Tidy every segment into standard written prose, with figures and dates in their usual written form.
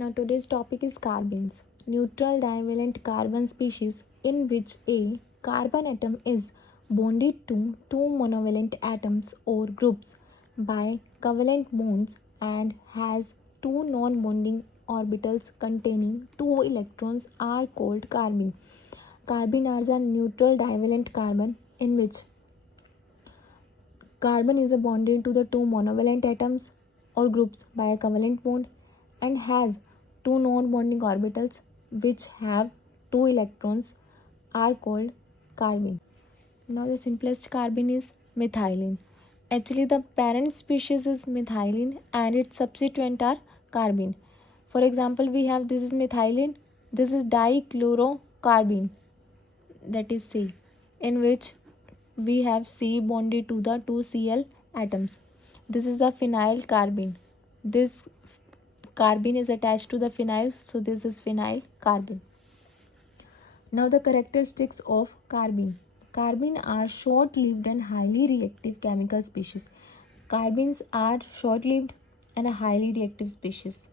Now today's topic is carbene, neutral divalent carbon species in which a carbon atom is bonded to two monovalent atoms or groups by covalent bonds and has two non-bonding orbitals containing two electrons are called carbene. Carbene are a neutral divalent carbon in which carbon is bonded to the two monovalent atoms or groups by a covalent bond and has two non-bonding orbitals which have two electrons are called carbene. Now the simplest carbene is methylene. Actually the parent species is methylene and its substituent are carbene. For example, we have this is methylene, this is dichlorocarbene, that is C, in which we have C bonded to the two Cl atoms. This is the phenyl carbene. This carbene is attached to the phenyl, so this is phenyl carbene. Now the characteristics of carbene. Carbene are short-lived and highly reactive chemical species. Carbenes are short-lived and a highly reactive species.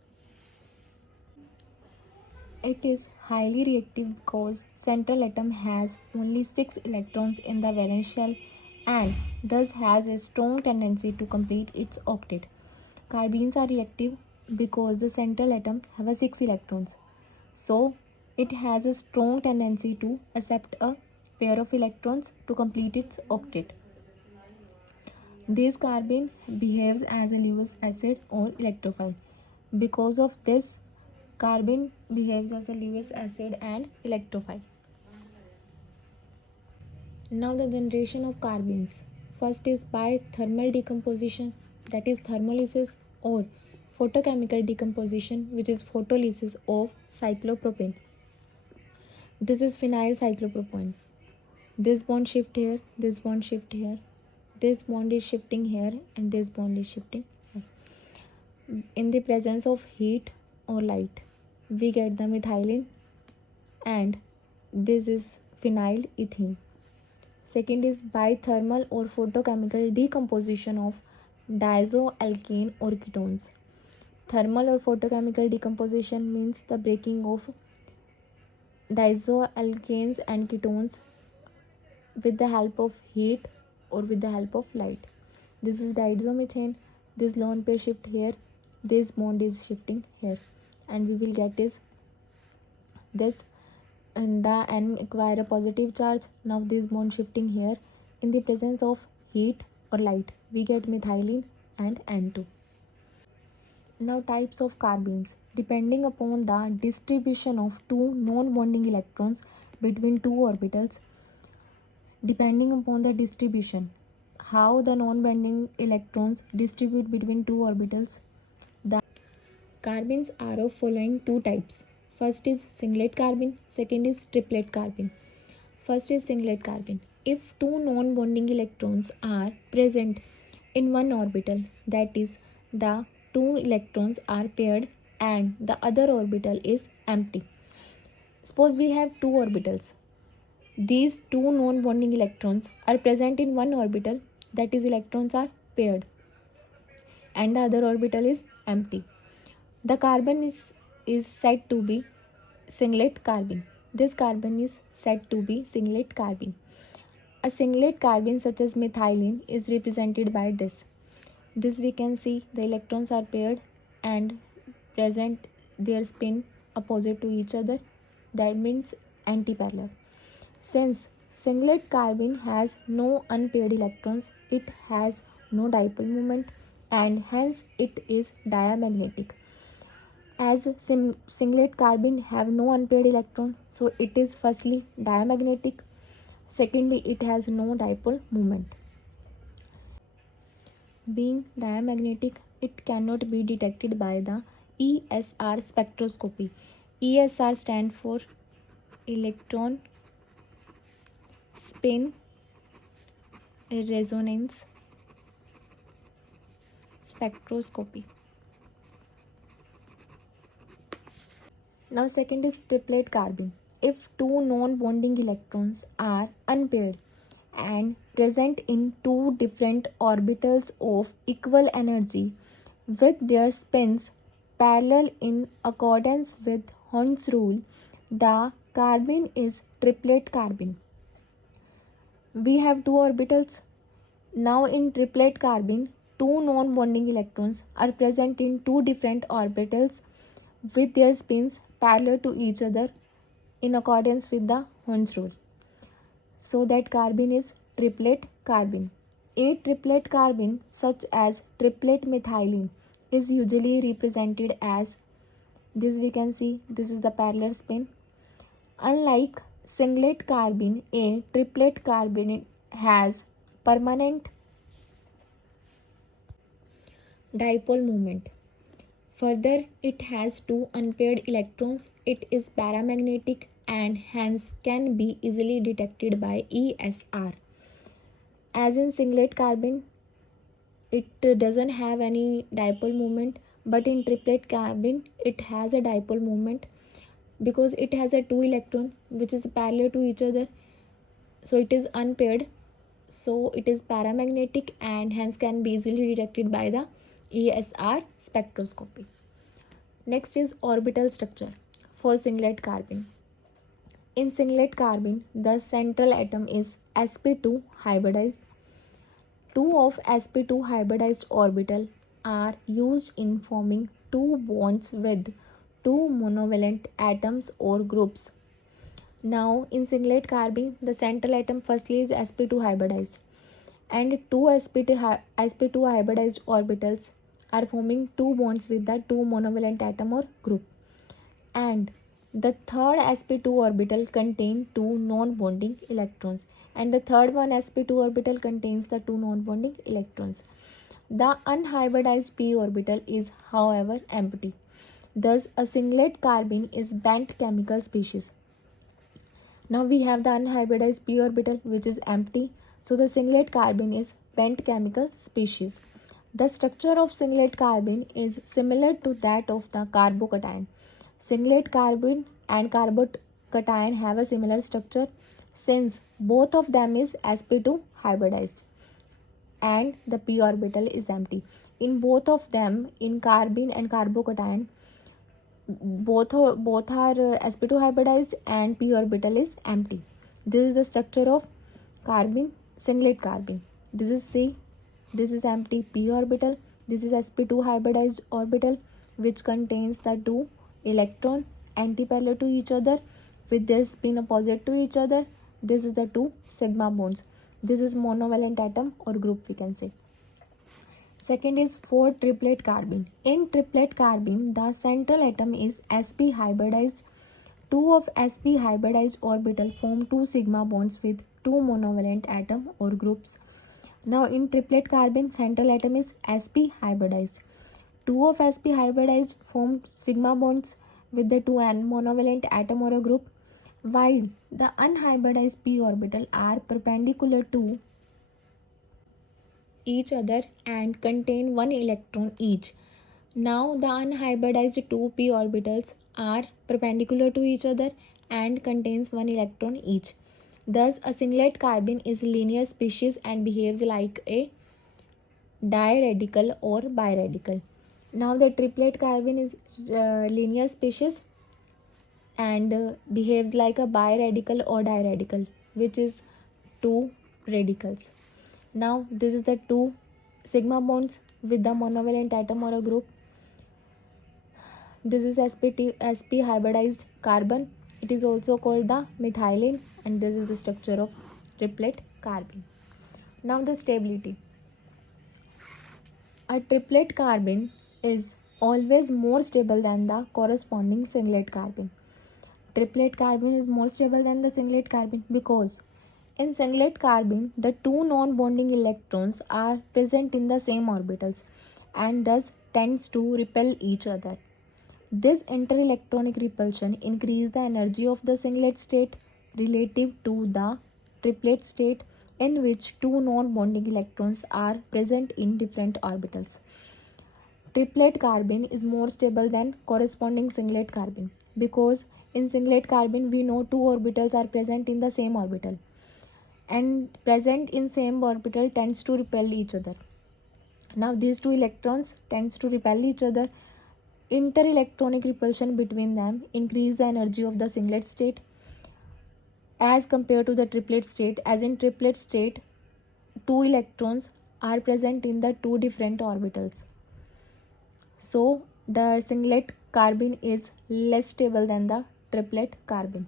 It is highly reactive because central atom has only 6 electrons in the valence shell and thus has a strong tendency to complete its octet. Carbenes are reactive because the central atom has 6 electrons. So it has a strong tendency to accept a pair of electrons to complete its octet. This carbene behaves as a Lewis acid or electrophile. Because of this, carbene behaves as a Lewis acid and electrophile. Now the generation of carbenes. First is by thermal decomposition, that is thermolysis, or photochemical decomposition, which is photolysis of cyclopropane. This is phenyl cyclopropane. This bond shift here, this bond shift here, this bond is shifting here and this bond is shifting here. In the presence of heat or light, we get the methylene and this is phenyl ethene. Second is by thermal or photochemical decomposition of diazoalkane or ketones. Thermal or photochemical decomposition means the breaking of diazoalkanes and ketones with the help of heat or with the help of light. This is diazomethane. This lone pair shift here, this bond is shifting here, and we will get is this, and the N acquire a positive charge. Now this bond shifting here. In the presence of heat or light, we get methylene and N2. Now types of carbenes. Depending upon the distribution of two non-bonding electrons between two orbitals, depending upon the distribution, how the non-bonding electrons distribute between two orbitals, the carbenes are of following two types. First is singlet carbene, second is triplet carbene. First is singlet carbene. If two non-bonding electrons are present in one orbital, that is, the two electrons are paired and the other orbital is empty. Suppose we have two orbitals. These two non-bonding electrons are present in one orbital, that is, electrons are paired and the other orbital is empty. The carbon is said to be singlet carbene. This carbon is said to be singlet carbene. A singlet carbene such as methylene is represented by this. This we can see the electrons are paired and present their spin opposite to each other. That means antiparallel. Since singlet carbene has no unpaired electrons, it has no dipole moment and hence it is diamagnetic. As singlet carbene have no unpaired electron, so it is firstly diamagnetic, secondly it has no dipole moment. Being diamagnetic, it cannot be detected by the ESR spectroscopy. ESR stands for electron spin resonance spectroscopy. Now second is triplet carbene. If two non-bonding electrons are unpaired and present in two different orbitals of equal energy with their spins parallel in accordance with Hund's rule, the carbene is triplet carbene. We have two orbitals. Now in triplet carbene, two non-bonding electrons are present in two different orbitals with their spins parallel to each other in accordance with the Hund's rule. So that carbene is triplet carbene. A triplet carbene, such as triplet methylene, is usually represented as this. We can see this is the parallel spin. Unlike singlet carbene, a triplet carbene has permanent dipole moment. Further, it has two unpaired electrons. It is paramagnetic and hence can be easily detected by ESR. As in singlet carbene, it doesn't have any dipole moment, but in triplet carbene, it has a dipole moment because it has a two electron which is parallel to each other. So it is unpaired. So it is paramagnetic and hence can be easily detected by the ESR spectroscopy. Next is orbital structure for singlet carbene. In singlet carbene, the central atom is sp2 hybridized. Two of sp2 hybridized orbital are used in forming two bonds with two monovalent atoms or groups. Now in singlet carbene, the central atom firstly is sp2 hybridized and two sp2 hybridized orbitals are forming two bonds with the two monovalent atom or group. And the third sp2 orbital contains two non-bonding electrons and the third one sp2 orbital contains the two non-bonding electrons. The unhybridized p orbital is however empty. Thus a singlet carbene is bent chemical species. Now we have the unhybridized p orbital which is empty. So the singlet carbene is bent chemical species. The structure of singlet carbene is similar to that of the carbocation. Singlet carbene and carbocation have a similar structure since both of them is sp2 hybridized and the p orbital is empty. In both of them, in carbene and carbocation, both are sp2 hybridized and p orbital is empty. This is the structure of carbene, singlet carbene. This is C, this is empty p orbital, this is sp2 hybridized orbital which contains the two electron antiparallel to each other with their spin opposite to each other. This is the two sigma bonds. This is monovalent atom or group, we can say. Second is for triplet carbene. In triplet carbene, the central atom is sp hybridized. Two of sp hybridized orbital form two sigma bonds with two monovalent atom or groups. Now in triplet carbene, central atom is sp hybridized. Two of sp hybridized form sigma bonds with the two monovalent atom or a group, while the unhybridized p orbital are perpendicular to each other and contain one electron each. Now the unhybridized two p orbitals are perpendicular to each other and contains one electron each. Thus a singlet carbene is linear species and behaves like a diradical or biradical. Now the triplet carbene is linear species and behaves like a biradical or diradical, which is two radicals. Now this is the two sigma bonds with the monovalent atom or a group. This is sp hybridized carbon. It is also called the methylene and this is the structure of triplet carbene. Now the stability. A triplet carbene is always more stable than the corresponding singlet carbene. Triplet carbene is more stable than the singlet carbene because in singlet carbene, the two non-bonding electrons are present in the same orbitals and thus tends to repel each other. This interelectronic repulsion increases the energy of the singlet state relative to the triplet state in which two non-bonding electrons are present in different orbitals. Triplet carbene is more stable than corresponding singlet carbene because in singlet carbene we know two orbitals are present in the same orbital and present in same orbital tends to repel each other. Now these two electrons tends to repel each other Interelectronic repulsion between them increase the energy of the singlet state as compared to the triplet state. As in triplet state, two electrons are present in the two different orbitals. So the singlet carbene is less stable than the triplet carbene.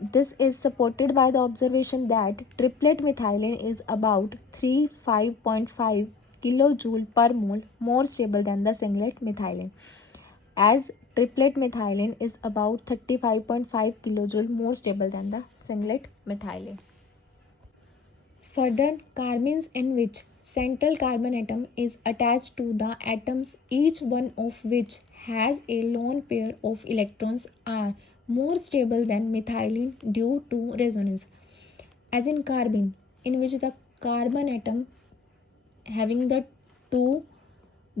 This is supported by the observation that triplet methylene is about 35.5 kilojoule per mole more stable than the singlet methylene, as triplet methylene is about 35.5 kilojoule more stable than the singlet methylene. Further, carbenes in which central carbon atom is attached to the atoms, each one of which has a lone pair of electrons, are more stable than methylene due to resonance. As in carbene, in which the carbon atom having the two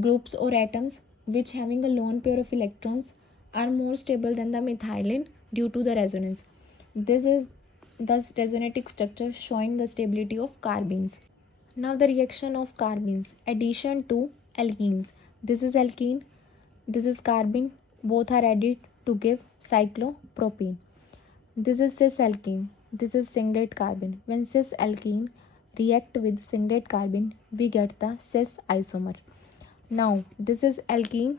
groups or atoms which having a lone pair of electrons are more stable than the methylene due to the resonance. This is thus resonating structure showing the stability of carbenes. Now the reaction of carbenes. Addition to alkenes. This is alkene, this is carbene. Both are added to give cyclopropene. This is cis alkene, this is singlet carbene. When cis alkene react with singlet carbene, we get the cis isomer. Now this is alkene,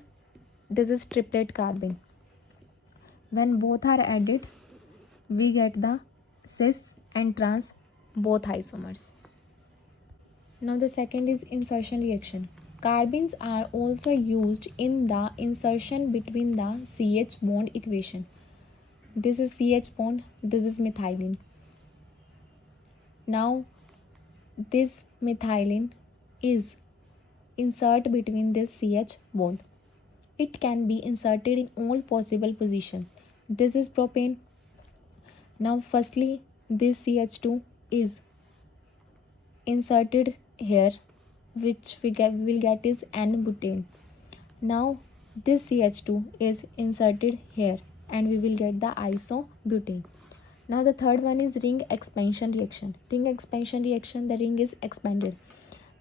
this is triplet carbene. When both are added, we get the cis and trans both isomers. Now the second is insertion reaction. Carbenes are also used in the insertion between the CH bond equation. This is CH bond, this is methylene. Now this methylene is insert between this CH bond. It can be inserted in all possible positions. This is propane. Now firstly this CH2 is inserted here, which we will get is N-butane. Now this CH2 is inserted here and we will get the isobutane. Now the third one is ring expansion reaction. Ring expansion reaction, the ring is expanded.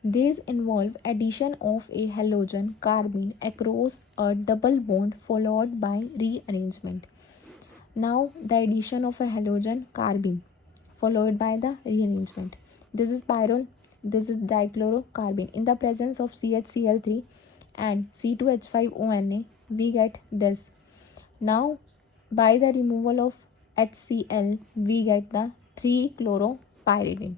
These involve addition of a halogen carbene across a double bond followed by rearrangement. Now the addition of a halogen carbene followed by the rearrangement. This is pyrrole, this is dichlorocarbene. In the presence of CHCl3 and C2H5ONa, we get this. Now by the removal of HCl, we get the 3-chloropyridine.